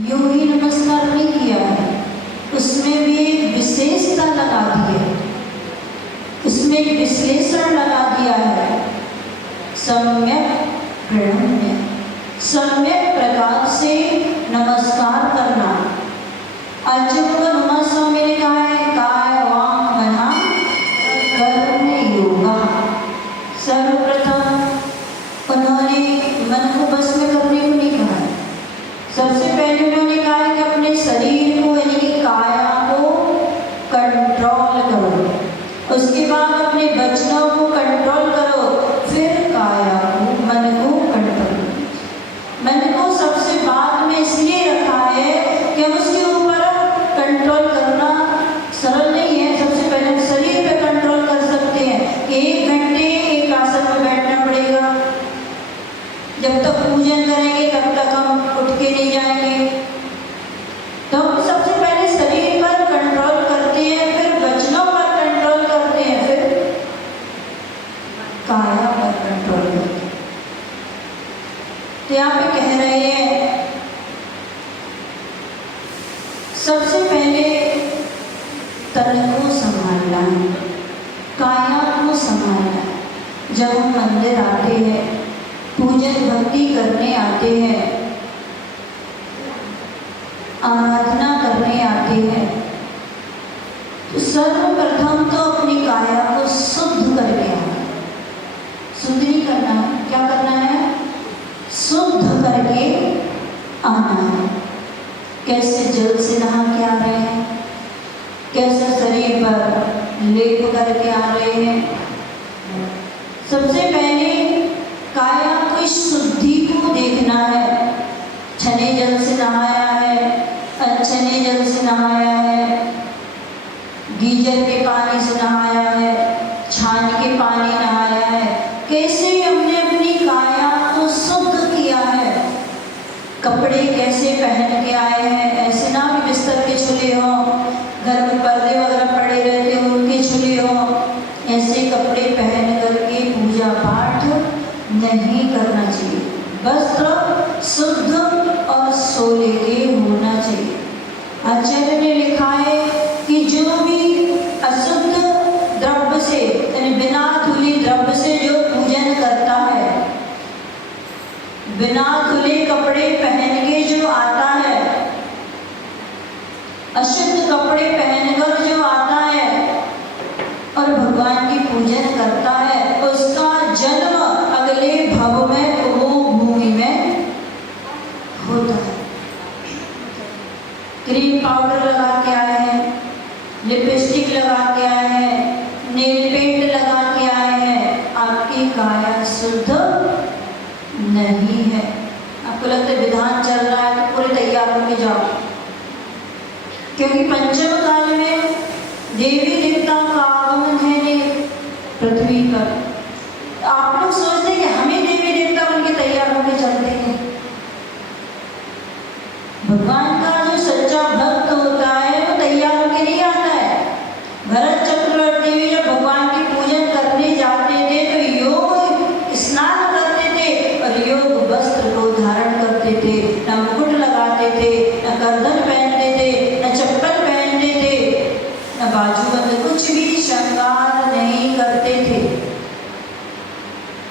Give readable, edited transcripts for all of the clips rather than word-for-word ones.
यूं ही नमस्कार नहीं किया है, उसमें भी एक विशेषता लगा दी है, उसमें एक विश्लेषण लगा दिया है। सम्यक प्रणम्य, सम्यक प्रकार से नमस्कार करना। आज जो हनुमान स्वामी ने कहा है, काय वांग मना कर्म योगा। सर्वप्रथम उन्होंने मन को बस में करने को नहीं कहा है। सबसे पहले उन्होंने कहा है कि अपने शरीर को यानी कि काया को कंट्रोल करो, उसके बाद अपने वचनों को कंट्रोल करो, फिर काया को मन को कंट्रोल करो। मन को सबसे बाद में इसलिए रखा है कि उसके ऊपर कंट्रोल करना सरल नहीं है। सबसे पहले शरीर पे कंट्रोल कर सकते हैं कि 1 घंटे एक आसन में बैठना पड़ेगा, जब तक पूजन करेंगे तब तक हम उठ के नहीं जाएंगे। तो हम सबसे पहले शरीर पर कंट्रोल करते हैं, फिर वचनों पर कंट्रोल करते हैं, फिर काया पर कंट्रोल करते हैं। तो यहाँ पे कह रहे हैं सबसे पहले तन को संभालना है, काया को संभालना है। जब हम मंदिर आते हैं, पूजन भक्ति करने आते हैं, आराधना करने आते हैं, तो सर्वप्रथम तो अपनी काया को शुद्ध करके आना। शुद्ध नहीं करना है, क्या करना है? शुद्ध करके आना है। कैसे? जल से नहा के आ रहे हैं, कैसे शरीर पर लेप करके आ रहे हैं। सबसे पहले काया की शुद्धि को देखना है। छने जल से नहाया है, अच्छने जल से नहाया है, गीजर के पानी से नहाया है, छान के पानी नहाया है, कैसे हमने अपनी काया को शुद्ध किया है। कपड़े कैसे पहन के आए हैं, ऐसे ना भी बिस्तर के छुले हो, घर में पर्दे वगैरह पड़े रहते हो उनके छुले हो, ऐसे कपड़े पहन करके पूजा पाठ नहीं करना चाहिए। वस्त्र शुद्ध और सोले के होना चाहिए। आचार्य ने लिखा है कि जो भी अशुद्ध द्रव्य से यानी बिना धुले द्रव्य से जो पूजन करता है, बिना धुले कपड़े पहन के जो आता है, अशुद्ध कपड़े पहनकर जो आता है और भगवान की पूजन करता है, उसका जन्म अगले भव में वो भूमि में होता है। क्रीम पाउडर लगा के आए हैं, लिपस्टिक लगा के आए हैं, नेल पेंट लगा के आए हैं, आपकी काया शुद्ध नहीं है। आपको लगता है विधान चल रहा है तो पूरे तैयार होके जाओ, क्योंकि पंचम काल में देवी देवताओं का आगमन है पृथ्वी पर। आप लोग सोचते हैं कि हमें देवी देवता उनके तैयार होके चलते हैं। भगवान का जो सच्चा भक्त होता है वो तैयार होके नहीं आता है। भरत चक्रवर्ती भी जब भगवान की पूजन करने जाते थे तो योग स्नान करते थे और योग वस्त्र को धारण करते थे, न मुकुट लगाते थे, न गर्दन पहनते थे, न चप्पल पहनते थे, न बाजूबंद, कुछ भी श्रृंगार नहीं करते थे।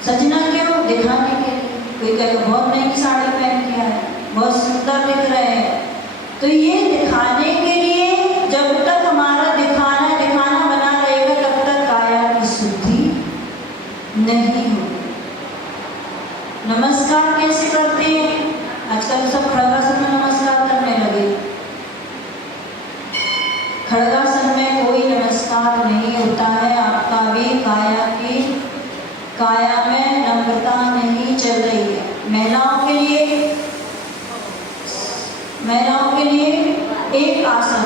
सजना क्यों? दिखाने के लिए। कोई कहेगा बहुत महंगी साड़ी पहन के आए, बहुत सुंदर दिख रहे हैं, तो ये दिखाने के लिए जब तक हमारा दिखाना बना रहेगा तब तक काया की शुद्धि नहीं होगी। नमस्कार कैसे करते हैं? आजकल सब खड़गासन में नमस्कार करने लगे। खड़गासन में कोई नमस्कार नहीं होता है। आपका भी काया में नम्रता नहीं चल रही है। महिलाओं के लिए एक आसन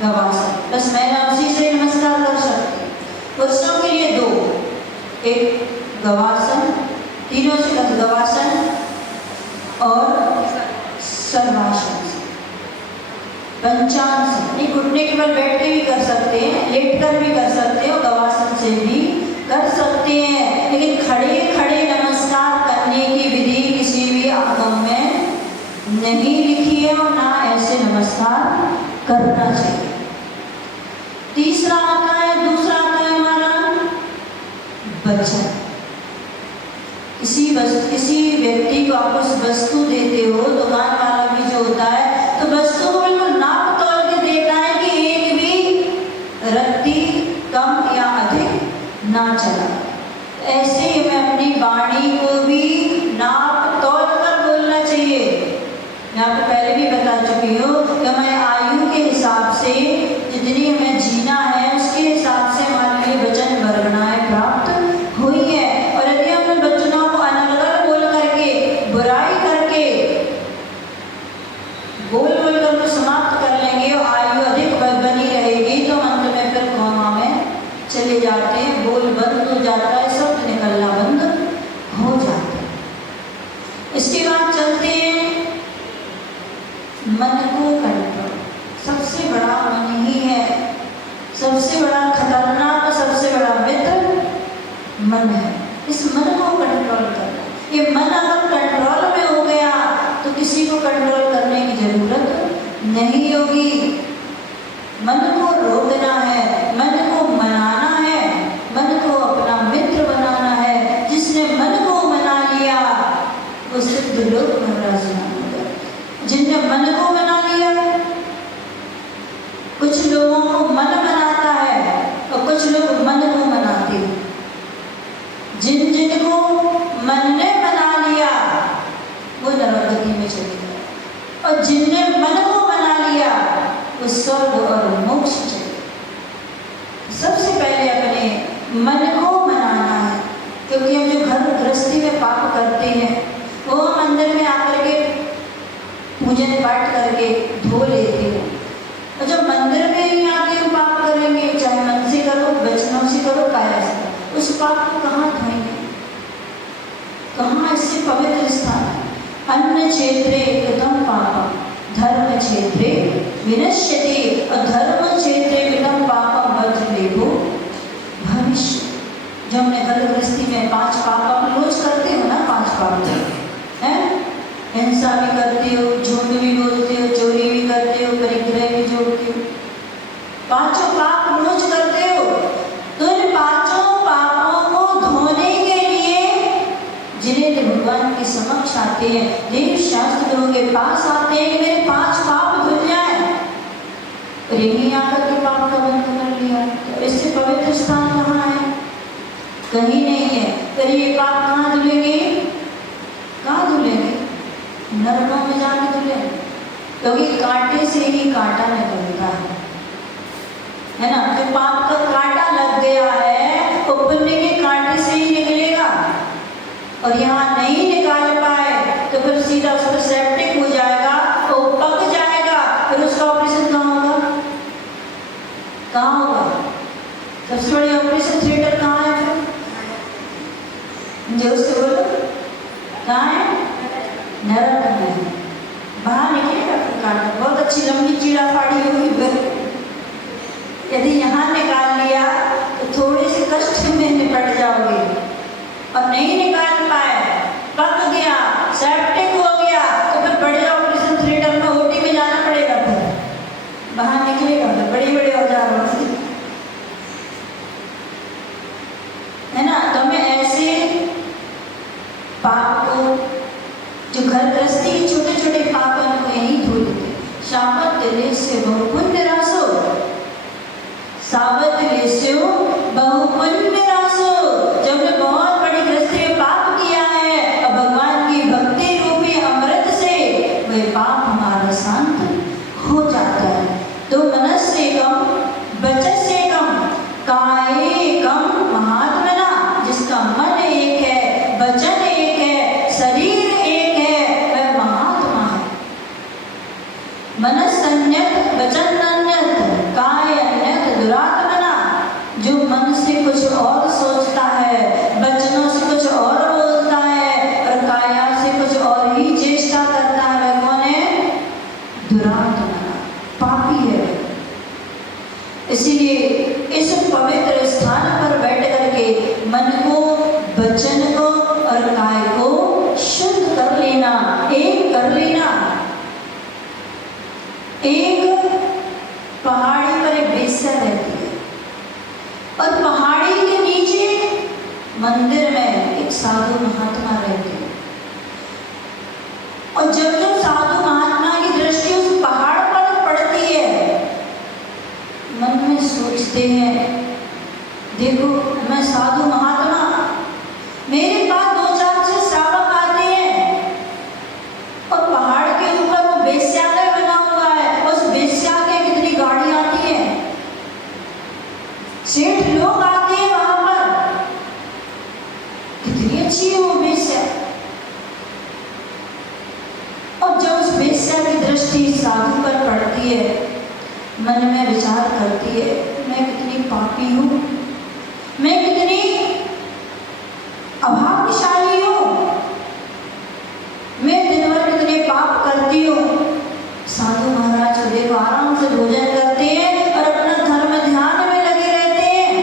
गवासन, बस महिला उसी से नमस्कार कर सकती है। पुरुषों के लिए 2, एक गवासन, तीनों से गवासन और सर्वासन, पंचासन। ये घुटने के बल बैठ के भी कर सकते हैं, लेट कर भी कर सकते हो, गवासन से भी कर सकते हैं। लेकिन खड़े खड़े नमस्कार करने की विधि किसी भी आगम में नहीं लिखी है और ना करना चाहिए। तीसरा आता है, दूसरा आता है हमारा वचन। किसी व्यक्ति को आप कुछ वस्तु देते हो, दुकान वाला भी जो होता है तो वस्तु को बिल्कुल नाप तोल के देता है कि एक भी रत्ती कम या अधिक ना चला। ऐसे ही हमें अपनी वाणी को भी नाप तोल कर बोलना चाहिए। मैं आपको पहले भी बता चुकी हूँ कि हमें आयु के हिसाब से जितनी हमें जीना है उसके हिसाब से हमारे लिए वचन वर्गणाएं प्राप्त हुई है। और यदि हम वचनों को अनर्गल बोल करके, बुराई करके, बोल कर को समाप्त कर लेंगे और आयु अधिक बनी रहेगी तो अंत में फिर कोमा में चले जाते हैं, बोल बंद हो जाता है, शब्द निकलना बंद हो जाता है। इसके बाद चलते हैं मन को कंट्रोल। सबसे बड़ा मन ही है, सबसे बड़ा खतरनाक, सबसे बड़ा मित्र मन है। इस मन को कंट्रोल करना, ये मन अगर कंट्रोल में हो गया तो किसी को कंट्रोल करने की जरूरत नहीं होगी। मन को रोकना है, मन को मनाना है, मन को अपना मित्र बनाना है। जिसने मन को मना लिया वो सिद्ध लोक में विराजमान होगा। जिनने मन को मना लिया, कुछ लोगों को मन मनाता है और कुछ लोग मन को मनाते हैं। जिनको मन ने मना लिया वो नरकगति में चले गए, और जिनने मन को मना लिया वो स्वर्ग और मोक्ष चले। सबसे पहले अपने मन को मनाना है, क्योंकि हम जो घर गृहस्थी में पाप करते हैं वो मंदिर में आकर के पूजन पाठ करके धो लेते हैं, और जब मंदिर में ही आके हम पाप करेंगे, चाहे मन से करो, वचनों से करो, काया से करो, उस पाप को कहाँ धोएंगे, कहाँ इससे पवित्र स्थान है। अन्य क्षेत्रे कृतं पापम धर्म क्षेत्रे विनश्यति, और धर्म क्षेत्रे कृतं पापम वज्रलेपो भविष्य। जो हमने घर गृहस्थी में 5 पाप आप रोज करते हो ना, 5 पाप है, हिंसा भी करते हो, झूठ भी बोलते हो, चोरी भी करते हो, परिग्रह भी जोड़ते हो, 5 पाप रोज करते हो। तो इन 5 पापों को धोने के लिए जिन्हें भगवान के समक्ष आते हैं, देव शास्त्र गुरु के पास आते हैं कि मेरे 5 पाप धुल जाए, और यही आकर के पाप का बंध कर लिया। तो इससे पवित्र स्थान कहाँ है? कहीं नहीं है। फिर ये पाप कहाँ धुलेंगे? कहाँ धुलेंगे? नरकों में जाके धुलेंगे, क्योंकि कांटे से ही कांटा निकलता है ना। जो पाप का कांटा लग गया है वो पुण्य के कांटे से ही निकलेगा, और यहाँ नहीं निकाल पाए तो फिर सीधा उस पर सेप्टिक हो जाएगा, वो पक जाएगा, फिर उसका ऑपरेशन कहाँ होगा? कहाँ होगा? सबसे बड़ी ऑपरेशन थिएटर कहाँ है? जो उससे बोलो कहाँ है? नरक में। बाहर निकलेगा फिर कांटा, बहुत अच्छी लंबी चीड़ा फाड़ी होगी, यदि यहाँ निकाल लिया तो थोड़े से कष्ट में निपट जाओगे, और नहीं निकाल पाए, पक गया, सेप्टिक हो गया, तो फिर बड़े ऑपरेशन थिएटर में ओटी में जाना पड़ेगा। फिर बाहर निकलेगा फिर बड़े औजारों से, है ना। तो हमें ऐसे पाप को, जो घर गृहस्थी के छोटे छोटे पाप हैं उनको यही धो देते। शापत लेस्यो बहुपुण्य रासो, सावत लेस्यो बहुपुण्य रासो। जब ने बहुत बड़ी गृहस्थी में पाप किया है और भगवान की भक्ति रूपी अमृत से वह पाप हमारा शांत हो जाता है। तो मनस्य कम वचस्य कम काये कम महात्मना, जिसका मन एक है, वचन एक है, शरीर एक है, वह महात्मा है। मनस अन्यत वचन अन्यत काय अन्यत दुरात्मना। जो मन से कुछ और सोचता है, वचनों से कुछ और बोलता है, और काया से कुछ और ही चेष्टा करता है, वह कौन है? दुरात्मना, पापी है। इसीलिए इस पवित्र स्थान पर बैठ करके मन को, वचन को और काय को शुद्ध कर लेना, एक कर लेना। एक पहाड़ी पर एक वेश्या रहती है और पहाड़ी के नीचे मंदिर में एक साधु महात्मा रहते हैं। और जब जब साधु महात्मा की दृष्टि उस पहाड़ पर पड़ती है, मन में सोचते हैं, देखो मैं साधु महात्मा, मेरे पास 2-4 से श्रावक आते हैं और पहाड़ के ऊपर वो वेश्यालय बना हुआ है, उस वेश्या के कितनी गाड़ी आती है, सेठ लोग आते हैं वहां पर, कितनी अच्छी है वो वेश्या। और जब उस वेश्या की दृष्टि साधु पर पड़ती है, मन में विचार करती है, मैं कितनी पापी हूँ, मैं कितनी अभाग्यशाली हूँ, मैं दिन भर कितने पाप करती हूँ। साधु महाराज को देखो आराम से भोजन करते हैं और अपना धर्म ध्यान में लगे रहते हैं।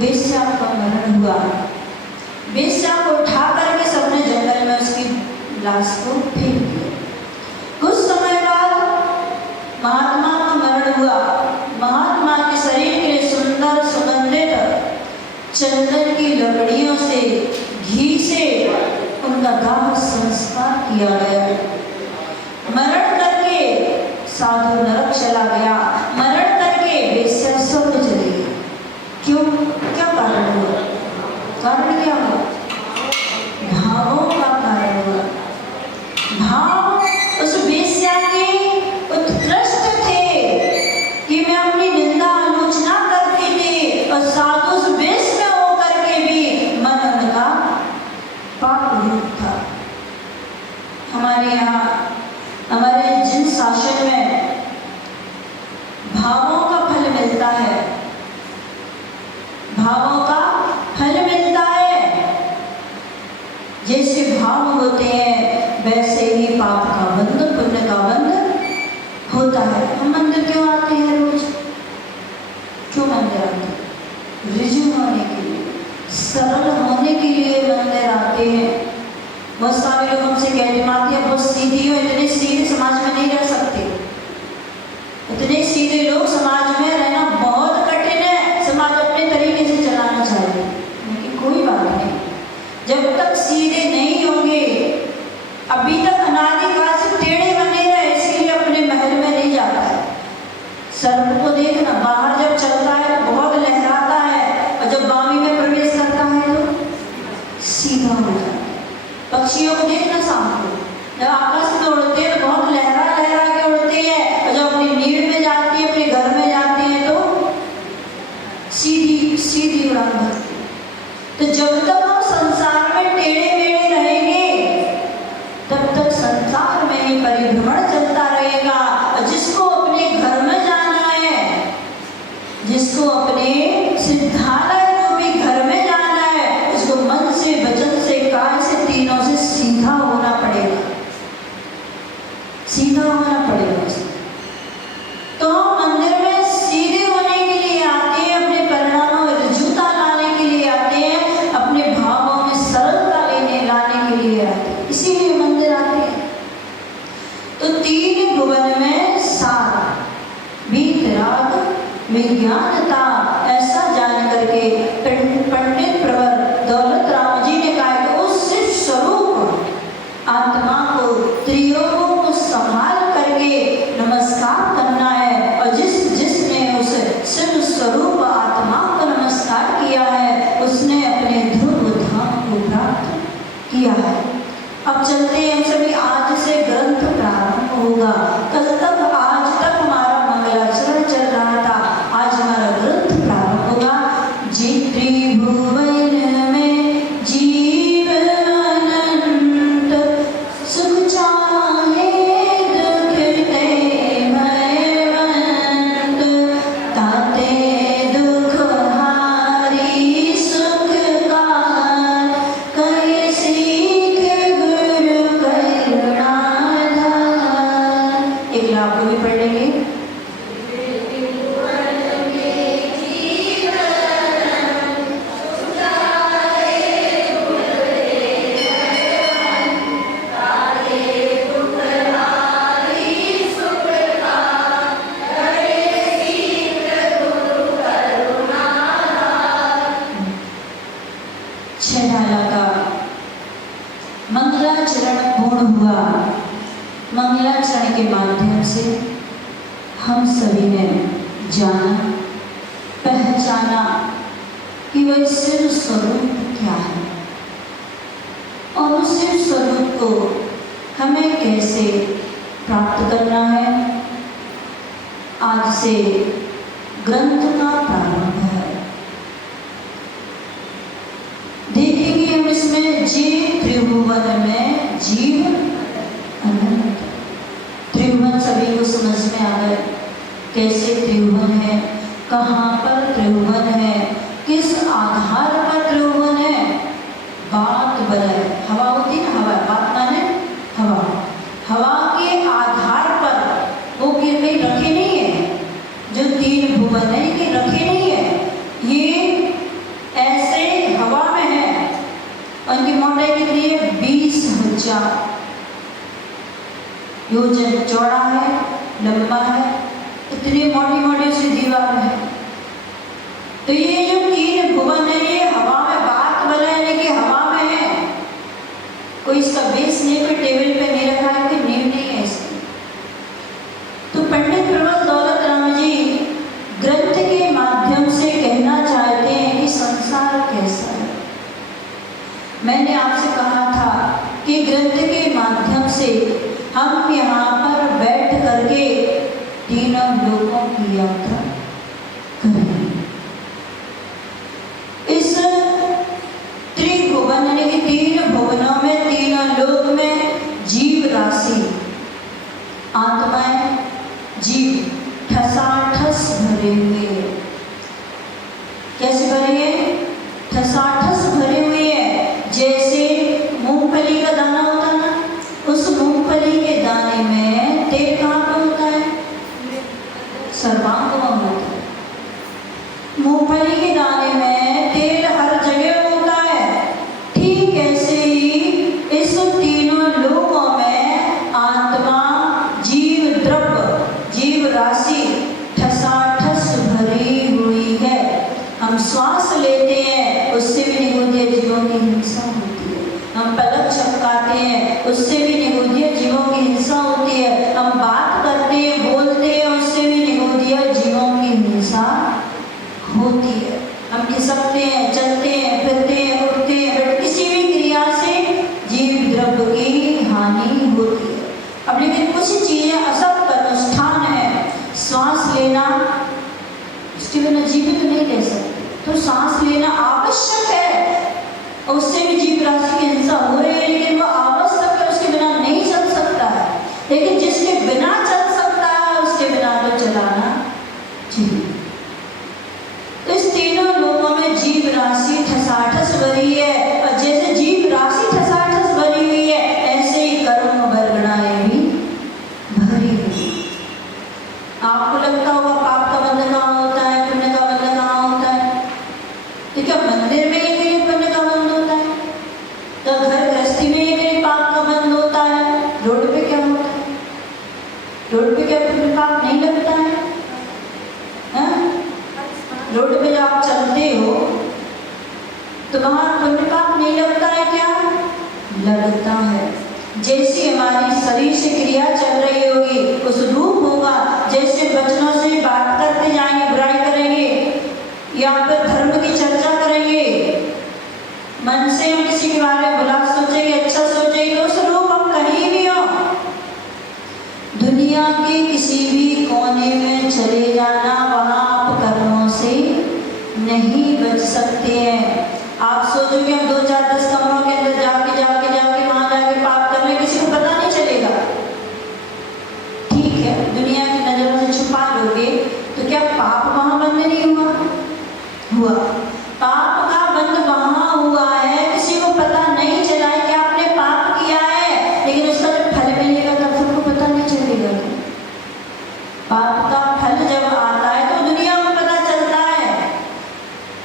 वेश्या का मरण हुआ, वेश्या को उठा करके सबने जंगल में उसकी लाश को फेंक दिया। कुछ समय बाद महात्मा का मरण हुआ। महात्मा के शरीर के लिए सुंदर सुगंधित चंदन की लकड़ियों से, घी से उनका दाह संस्कार किया गया। मरण करके साधु नरक चला गया, मरण करके वेश्या स्वर्ग चली गई। क्यों? क्या कारण हुआ? कारण क्या हुआ? भावों का कारण हुआ। भाव उस वेश्या के उत्कृष्ट थे कि मैं अपनी निंदा आलोचना करती थी, और साधु उस वेश में होकर के भी मन उनका पाप रूप था। हमारे यहाँ हमारे जिन शासन में भावों का फल मिलता है, भावों का फल मिलता है, जैसे भाव होते हैं वैसे ही पाप का बंध, पुण्य का बंध होता है। हम मंदिर क्यों आते हैं रोज? क्यों मंदिर आते हैं? रिजु होने के लिए, सरल होने के लिए मंदिर आते हैं। बहुत सारे लोग हमसे कहते माते बहुत सीधी हो, इतने सीधे समाज में नहीं रह सकते, इतने सीधे लोग समाज में रहना बहुत कठिन है, समाज अपने तरीके से चलाना चाहिए। लेकिन कोई बात नहीं, जब तक सीधे नहीं होंगे, अभी तक अनादिकाल से टेढ़े बने रहे, इसीलिए अपने महल में नहीं जाता है। सर्प को देखना, बाहर जब चलता है तो बहुत लहराता है, और जब बामी में प्रवेश करता है तो सीधा हो जाता है। पक्षियों को देखना, शाम को जब आकाश में उड़ते हैं तो बहुत लहरा लहरा के उड़ते हैं, और जब अपनी नीड में जाती है, अपने घर में जाते हैं तो सीधी सीधी उड़ान भरते हैं। तो जब तक हम संसार में टेढ़े मेढ़े रहेंगे, तब तक संसार में ही परिभ्रमण चलता रहेगा। और जिसको अपने घर में जाना है, जिसको अपने सिद्धालय रूपी घर में जाना है, उसको मन से, वचन से, काय से, तीनों से सीधा होना पड़ेगा, सीधा होना पड़ेगा। तो मंदिर में सीधे होने के लिए आते हैं, अपने परिणामों में ऋजुता लाने के लिए आते हैं, अपने भावों में सरलता लाने के लिए आते हैं, इसीलिए मंदिर आते हैं। तो 3 भुवन में सार, वीतराग, विज्ञानता, ऐसा जान करके पंडित प्रवर दौलत राम जी ने कहा कि उस शिव स्वरूप आत्मा को, त्रियोगों को संभाल करके नमस्कार करना है। और जिसने उस शिव स्वरूप आत्मा को नमस्कार किया है, उसने अपने ध्रुव धाम को प्राप्त किया है। अब चलते हैं हम सभी, आज से ग्रंथ प्रारंभ होगा। कल तक, आज तक हमारा मंगलाचरण चल रहा था, आज हमारा ग्रंथ प्रारंभ होगा। जी त्रिभुवन में जीव अनंत, सुख चाहे दुख ते भयवंत, ताते दुख हारी सुख कार, कहे सीख गुरु करुणा क्षण पूर्ण हुआ। मंगलाचरण के माध्यम से हम सभी ने जाना, पहचाना कि वह शिव स्वरूप क्या है और उस शिव स्वरूप को हमें कैसे प्राप्त करना है। आज से ग्रंथ का प्रारंभ है। देखेंगे हम इसमें जीव त्रिभुवन में जीव अनंत। त्रिभुवन सभी को समझ में आ गए, कैसे त्रिभुवन है, कहाँ पर त्रिभुवन है, किस आधार पर त्रिभुवन है। बात बनाए, हवा होती ना, हवा, बात माने हवा। हवा के आधार पर वो कहीं रखे नहीं है, जो तीन भुवन है कि रखे नहीं है, ये ऐसे हवा में है। उनकी मोटाई कितनी है? 20,000 योजन चौड़ा है, लंबा है, इतनी मोटी मोटी सी दीवार है। तो ये जो तीन भुवन है ये हवा में बात बनाने की हवा में है। कोई इसका बेस नहीं, कोई टेबल पे नहीं रखा है, कोई नींव नहीं है इसकी। तो पंडित प्रबल दौलत राम जी ग्रंथ के माध्यम से कहना चाहते हैं कि संसार कैसा है। मैंने आपसे कहा था कि ग्रंथ के माध्यम से हम यहाँ पर बैठ करके तीनों लोकों की यात्रा करेंगे। इस त्रिभुवन यानी कि तीन भुवनों में, तीनों लोक में जीव राशि, आत्माएं, जीव ठसाठस भरे हुए। कैसे भरे हैं? ठसाठस भरे हुए हैं। जैसे मूंगफली का दाना होता है ना, उस मूंगफली के दाने में तेल कहाँ पर होता है? सर्वांग में होता है। मूंगफली के दाने में तेल हर जगह होता है। ठीक ऐसे ही इस तीनों लोकों में आत्मा, जीव द्रव्य, जीव राशि ठसाठस भरी हुई है। हम श्वास लेते हैं, उससे भी निगूढ़ जीवों की हिंसा होती है। हम पलक झपकाते हैं, उससे भी निगूढ़ जीवों की हिंसा होती है। हम बात करते हैं, बोलते हैं, उससे भी निगूढ़ जीवों की हिंसा होती है। हम खिसकते हैं, चलते हैं, फिरते हैं, उठते हैं, बट किसी भी क्रिया से जीव द्रव्य की हानि होती है। अब लेकिन कुछ चीजें असत अनुष्ठान है। सांस लेना, उसके बिना जीवित नहीं रह सकते, तो सांस लेना आवश्यक है। उससे भी जीव राशि की हिंसा हो रही है, लेकिन वो आवश्यक है, उसके बिना नहीं चल सकता है। लेकिन जिसके बिना चल सकता है, उसके बिना तो चलाना चाहिए। तो इस तीनों लोकों में जीव राशि ठसाठस भरी है, और जैसे जीव राशि ठसाठस भरी हुई है, ऐसे ही कर्म बरगड़ाएं भी भरी हुई। आपको लगता होगा पाप का बंध कहाँ होता है, पुण्य का बंध कहाँ होता है? तो क्या मंदिर में एक ही पुण्य का बंध होता है? तो घर गृहस्थी में एक ही पाप का बंध होता है? रोड पे क्या होता है? रोड पे क्या पुण्य पाप नहीं लगता है? रोड पे जब आप चलते हो तो वहां पुण्य पाप नहीं लगता है क्या? लगता है। जैसी हमारी शरीर से क्रिया चल रही होगी, उस रूप होगा। जैसे बचनों से बात करते जाएंगे, बुराई करेंगे या फिर धर्म की चर्चा करेंगे, मन से हम किसी के बारे में बुरा सोचेंगे, अच्छा सोचेंगे, तो उस रूप हम कहीं भी हो, दुनिया के किसी भी कोने में चले जाना, वहां आप कर्मों से नहीं बच सकते हैं। आप सोचोगे हम 2, 4, 10 कमरों के अंदर जाके वहां जाके पाप कर ले, किसी को पता नहीं चलेगा। ठीक है, दुनिया की नजरों से छुपा लोगे तो क्या पाप वहां बंद नहीं हुआ? हुआ। पाप का बंद वहां हुआ है, किसी को पता नहीं चला है कि आपने पाप किया है, लेकिन उसका जब फल मिलेगा तब सबको पता नहीं चलेगा। पाप का फल जब आता है तो दुनिया में पता चलता है।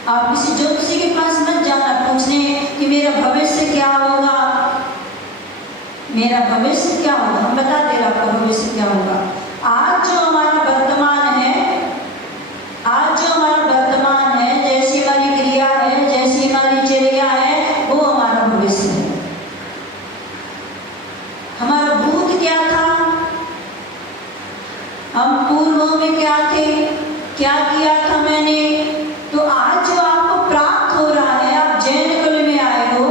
आप किसी ज्योतिषी के पास मत जाना पूछने कि मेरा भविष्य क्या होगा, मेरा भविष्य क्या होगा। हम बता दे रहे आपका भविष्य क्या होगा। आज जो हमारा वर्तमान है, आज जो हमारा वर्तमान है, जैसी हमारी क्रिया है, जैसी हमारी चर्या है, वो हमारा भविष्य है। पूर्व में क्या थे, क्या किया था मैंने, तो आज जो आपको प्राप्त हो रहा है, आप जैन कुल में आए हो,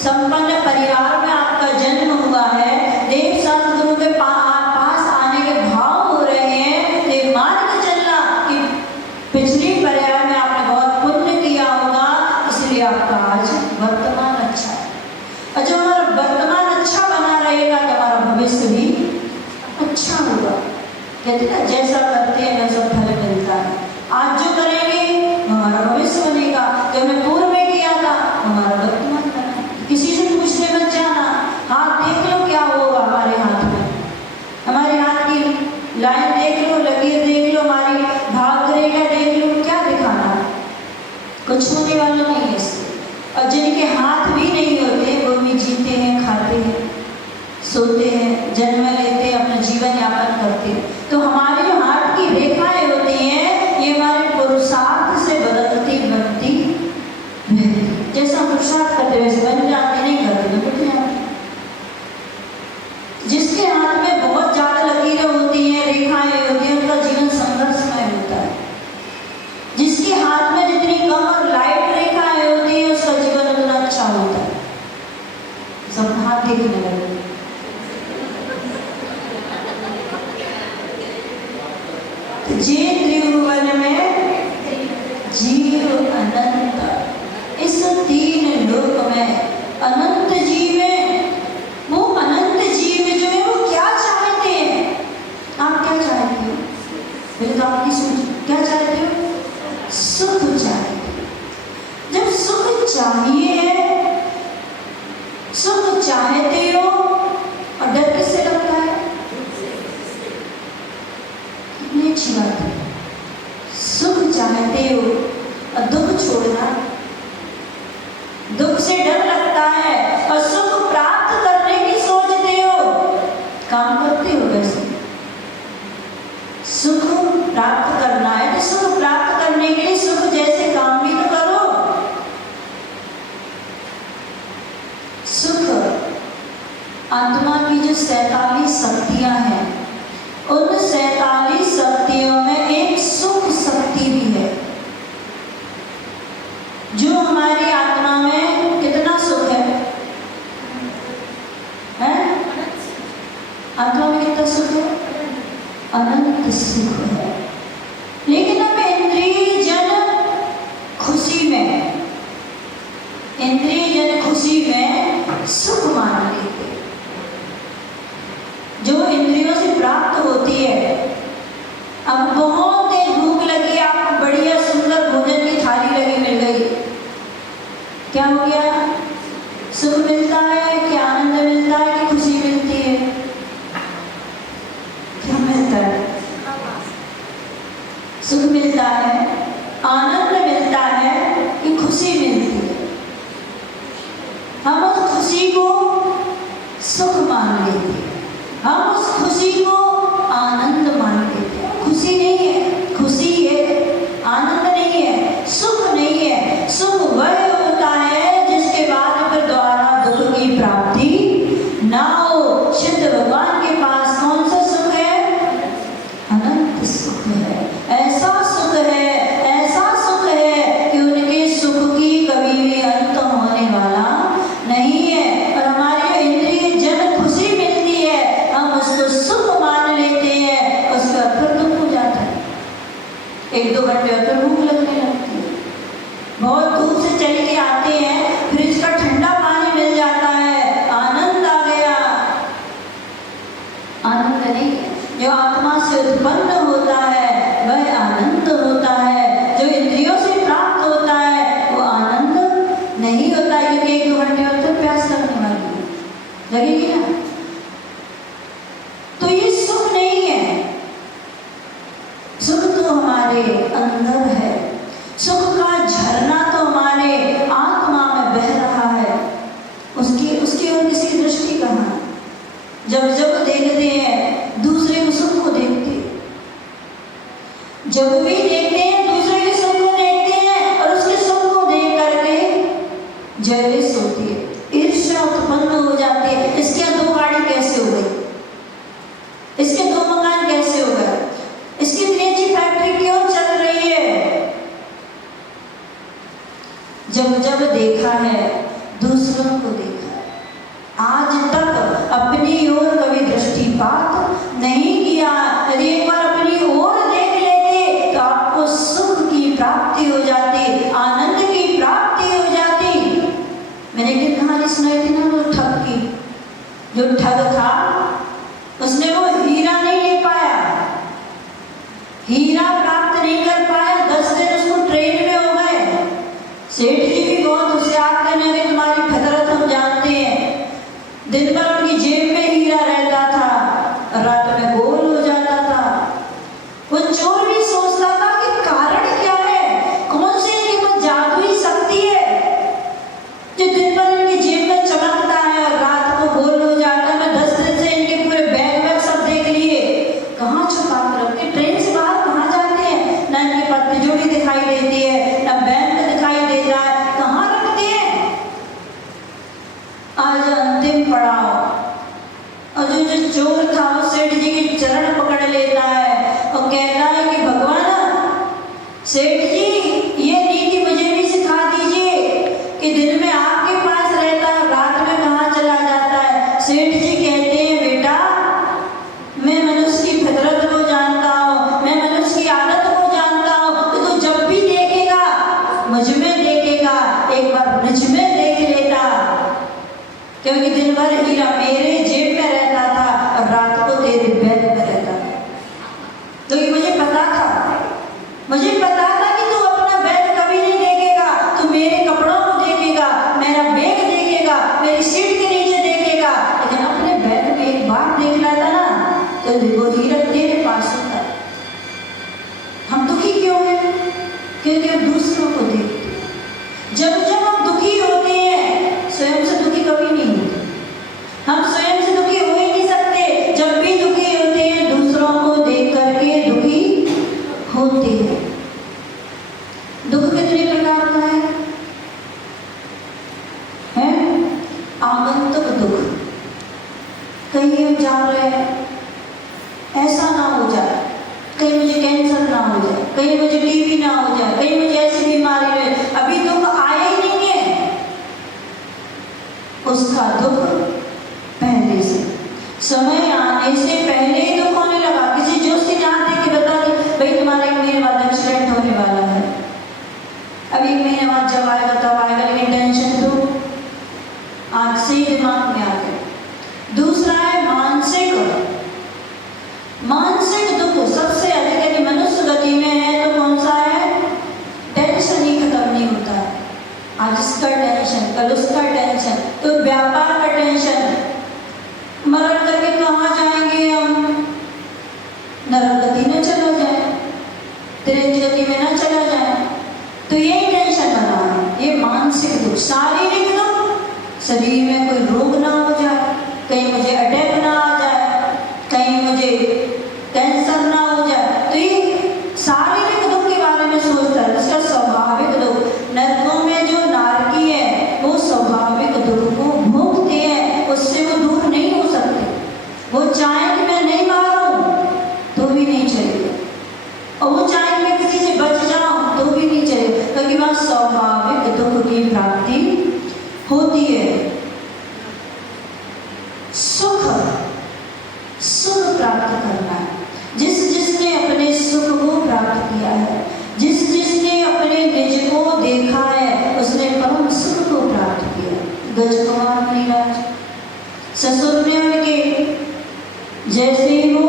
संपन्न परिवार में आपका जन्म हुआ है, देव सतगुरु के पास आने के भाव हो रहे हैं, तो ये मान के चलना कि पिछली पर्याय में आपने बहुत पुण्य किया होगा, इसलिए आपका आज वर्तमान अच्छा है। और जो हमारा वर्तमान अच्छा बना रहेगा तो हमारा भविष्य भी अच्छा होगा। कहते ना जैसा करते हैं वैसा फल मिलता है। आज जो करेंगे हमारा भविष्य बनेगा, जो हमने पूर्व में किया था हमारा वर्तमान बना। किसी से पूछने मत जाना, हाथ देख लो क्या होगा हमारे हाथ में, हमारे हाथ की लाइन देख लो, लकीर देख लो, हमारी भाग रेखा देख लो, क्या दिखाना, कुछ होने वाला नहीं है इससे। और जिनके हाथ भी नहीं होते वो भी जीते हैं, खाते हैं, सोते हैं, जन्म लेते हैं, अपना जीवन यापन करते हैं। तो हमारे जो हाथ की रेखाएं होती हैं ये हमारे पुरुषार्थ से बदलती बनती रहती। जैसा पुरुषार्थ करते वैसे बन जाते, नहीं करते तो कुछ नहीं। जिसके हाथ में बहुत ज्यादा लकीरें होती हैं, रेखाएं होती हैं, उनका जीवन संघर्षमय होता है। जिसके हाथ में जितनी कम और लाइट रेखाएं होती है उसका जीवन उतना अच्छा होता है। सब हाथ देखने लगे। जे त्रिभुवन में जीव अनंत, इस तीन लोक में अनंत जीव है। वो अनंत जीव जो है वो क्या चाहते हैं? आप क्या चाहते हो? पहले तो आपकी सोच, क्या चाहते हो? सुख चाहते हो। जब सुख चाहिए, सुख चाहते हो, और डर किससे लगता है? कितनी अच्छी बात है। सुख चाहते हो और दुख छोड़ना, दुख से डर लगता है और सुख प्राप्त करने की सोचते हो, काम करते हो। वैसे सुख प्राप्त करना है तो सुख प्राप्त करने के लिए सुख जैसे काम भी तो करो। सुख आत्मा की जो 47 शक्तियां हैं, उन 47 शक्तियों में एक सुख शक्ति भी है। जो हमारी आत्मा में कितना सुख है? आत्मा में कितना सुख है? अनंत सुख है। लेकिन हम इंद्रिय जन खुशी में, इंद्रिय जन खुशी में सुख मान लेते। जो इंद्रियों से प्राप्त होती है, अब बहुत देर भूख लगी, आपको बढ़िया सुंदर भोजन की थाली लगी, मिल गई, क्या हो गया? सुख मिलता है कि आनंद मिलता है कि खुशी मिलती है? क्या मिलता है? सुख मिलता है, आनंद मिलता है कि खुशी मिलती है? हम उस खुशी को सुख मान लेते हैं, हम उस खुशी को आनंद मान लेते हैं। खुशी नहीं है, खुशी है, आनंद नहीं है, सुख नहीं है। सुख वह होता है जिसके बाद फिर द्वारा दुख की प्राप्ति ना हो। सिद्ध भगवान के पास कौन सा सुख है? अनंत सुख है। ऐसा सुख है, ऐसा सुख है कि उनके सुख की कभी भी अंत होने वाला नहीं है। और हमारी इंद्रिय जन खुशी मिलती है, हम उसको सुख मान लेते हैं, उसका फिर दुख हो जाता है। 1-2 घंटे फिर भूख लगने लगती है। बहुत दूर से चल के आते हैं, फ्रिज का ठंडा पानी मिल जाता है, आनंद आ गया। आनंद नहीं है। जो आत्मा से उत्पन्न होता है वह आनंद होता है। जो इंद्रियों से प्राप्त होता है वो आनंद नहीं होता, क्योंकि 1-2 घंटे बाद तो प्यास लगने वाली है, लगेगी ना? तो ये सुख नहीं है। सुख तो हमारे अंदर है। सुख का झरना तो हमारे आत्मा में बह रहा है। उसकी और किसी की दृष्टि कहाँ? जब जब देखते हैं दूसरे को सुख को देखते हैं, जब भी देखते हैं दूसरे के सुख को देखते हैं और उसके सुख को देख करके जैलिस होती है, ईर्ष्या उत्पन्न हो जाती है। इसके 2 गाड़ी कैसे हो गई? इसके 2 मकान कैसे हो गए? जो चोर था वो सेठ जी के चरण पकड़ लेता है और कहता है कि भगवान, सेठ जी ये नीति मुझे भी सिखा दीजिए कि दिन में आपके पास रहता है, रात में कहाँ चला जाता है। सेठ जी कहते हैं बेटा, मैं मनुष्य की फितरत को जानता हूँ, मैं मनुष्य की आदत को जानता हूँ, तो तू जब भी देखेगा मुझ में देखेगा, एक बार मुझ में देख लेता, क्योंकि दिन भर हीरा मेरे जेब में रहता था और रात को तेरे बैग में रहता था। तो ये मुझे पता था कि तू अपना बैग कभी नहीं देखेगा, तू मेरे कपड़ों को देखेगा, मेरा बैग देखेगा, मेरी सीट के नीचे देखेगा, लेकिन अपने बैग में एक बार देख लेता ना तो वो हीरा तेरे पास होता। हम दुखी क्यों हैं? क्योंकि हम दूसरों को देखते। जब जब हम दुखी होते हैं, स्वयं से दुखी कभी नहीं होते। हम स्वयं से दुखी हो ही नहीं सकते। जब भी दुखी होते हैं दूसरों को देख करके दुखी होते हैं। दुख कितने प्रकार का है? आगंतुक दुख। कहीं हम जा रहे हैं, ऐसा ना हो जाए, कहीं मुझे कैंसर ना हो जाए, कहीं मुझे टीबी ना हो जाए, कहीं मुझे ऐसी बीमारी हो, अभी दुख आया ही नहीं है, उसका दुख पहले से, समय आने से पहले ही दुख होने लगा। किसी जोशी जान दे के बता दे भाई तुम्हारा एक महीने बाद एक्सीडेंट होने वाला है, अभी एक महीने बाद जब आएगा तब आएगा, लेकिन टेंशन तो आज से ही दिमाग में आ गया। दूसरा है मानसिक दुख। सबसे अधिक यदि मनुष्य गति में है तो कौन सा है? टेंशन ही खत्म नहीं होता है। आज इसका टेंशन, कल उसका टेंशन, तो व्यापार का टेंशन, मरण करके कहाँ जाएंगे हम? नरक गति में चला जाए, त्रेत गति में ना चला जाए, तो यही टेंशन बना है। ये मानसिक दुख। शारीरिक दुख, शरीर में कोई रोग ना हो जाए, कहीं मुझे अटैक ना आ जाए, कहीं मुझे कैंसर ना हो जाए, तो ये शारीरिक दुख के बारे में सोचता है। इसका स्वाभाविक दुख। नरकों में जो नारकी है वो स्वाभाविक दुख को भोगते हैं, उससे वो दूर नहीं हो सकते। वो चाहे कि मैं नहीं मारूं तो भी नहीं चलेगा, और वो चाहे मैं किसी से बच जाऊं तो भी नहीं चलेगा, क्योंकि वहां स्वाभाविक दुख की प्राप्ति होती है। सुख प्राप्त करना है। जिसने अपने सुख को प्राप्त किया है, जिसने अपने निज को देखा है, उसने परम सुख को प्राप्त किया। गजकुमार मुनिराज, ससुर ने उनके जैसे ही वो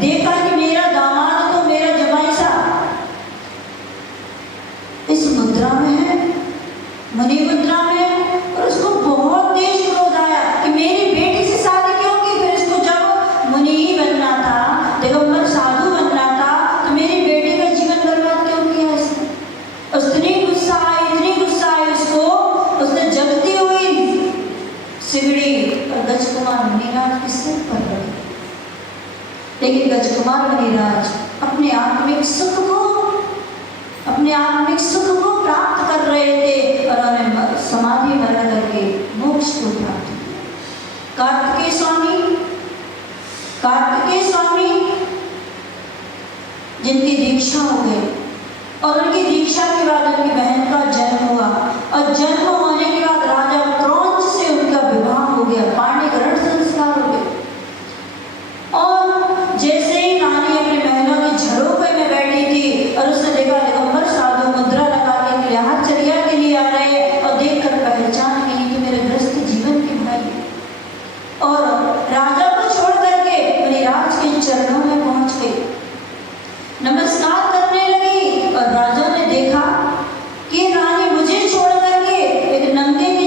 देखा कि मेरा दामाद तो मेरा जमाई सा इस मुद्रा में है, मुनि मुद्रा में है, और उसको बहुत तेज क्रोध आया कि मेरी बेटी से शादी क्यों की? फिर इसको जब मुनि ही बनना था, दिगंबर साधु बनना था, तो मेरी बेटी का जीवन बर्बाद क्यों किया इसने? इतनी गुस्सा आई उसको, उसने जलती हुई सिगड़ी और गजकुमार मुनिराज के सिर पर रखी। लेकिन गजकुमार मुनिराज अपने आत्मिक सुख को प्राप्त कर रहे थे, और उन्होंने समाधि मरण करके मोक्ष को प्राप्त किया। कार्तिकेय स्वामी जिनकी दीक्षा हो गई, और उनकी दीक्षा के बाद उनकी बहन का जन्म हुआ, और जन्म होने के बाद राजा क्रौंच से उनका विवाह हो गया, पाणिग्रहण संस्कार हो गया। और जैसे ही रानी अपने महलों के झरोखे में बैठी थी और उसने देखा दिगंबर साधु मुद्रा लगाने के लिए हाथचर्या के लिए आ रहे हैं, और देखकर पहचान गई कि मेरे ग्रस्त जीवन के भाई, और राजा को छोड़ करके मुनिराज के चरणों में पहुंच गई, नमस्कार करने लगी। और राजा ने देखा कि रानी मुझे छोड़ करके एक नंगे के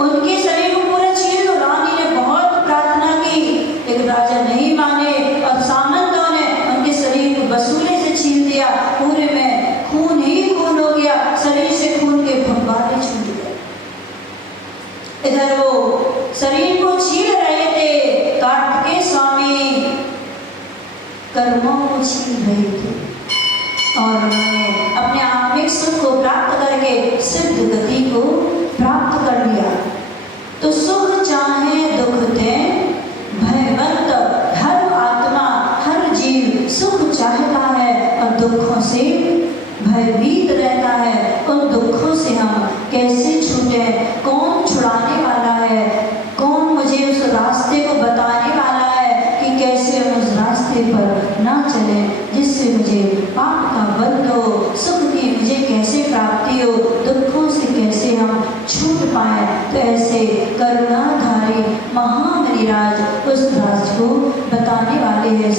उनके शरीर को पूरा छील दो। रानी ने बहुत प्रार्थना की, लेकिन राजा नहीं माने और सामंतों ने उनके शरीर को बसूले से छील दिया। पूरे में खून ही खून हो गया, शरीर से खून के फव्वारे छूट गए। इधर वो शरीर को छील रहे थे, कार्तिकेय स्वामी कर्मों को छील रहे थे और उन्होंने अपने आत्मिक सुख को प्राप्त करके सिद्ध गति को प्राप्त कर लिया। तो सुख चाहे दुख दे, भयवंत हर आत्मा हर जीव सुख चाहता है और दुखों से भयभीत रहता है। उन दुखों से हम कैसे छूटे? कौन छुड़ाने वाला है? कौन मुझे उस रास्ते को बताने वाला है कि कैसे हम उस रास्ते पर ना चले जिससे मुझे पाप का बंध हो, सुख की मुझे कैसे प्राप्ति हो, दुखों से कैसे हम छूट पाए? तो ऐसे करुणाधारी महामणिराज उस राज को बताने वाले हैं।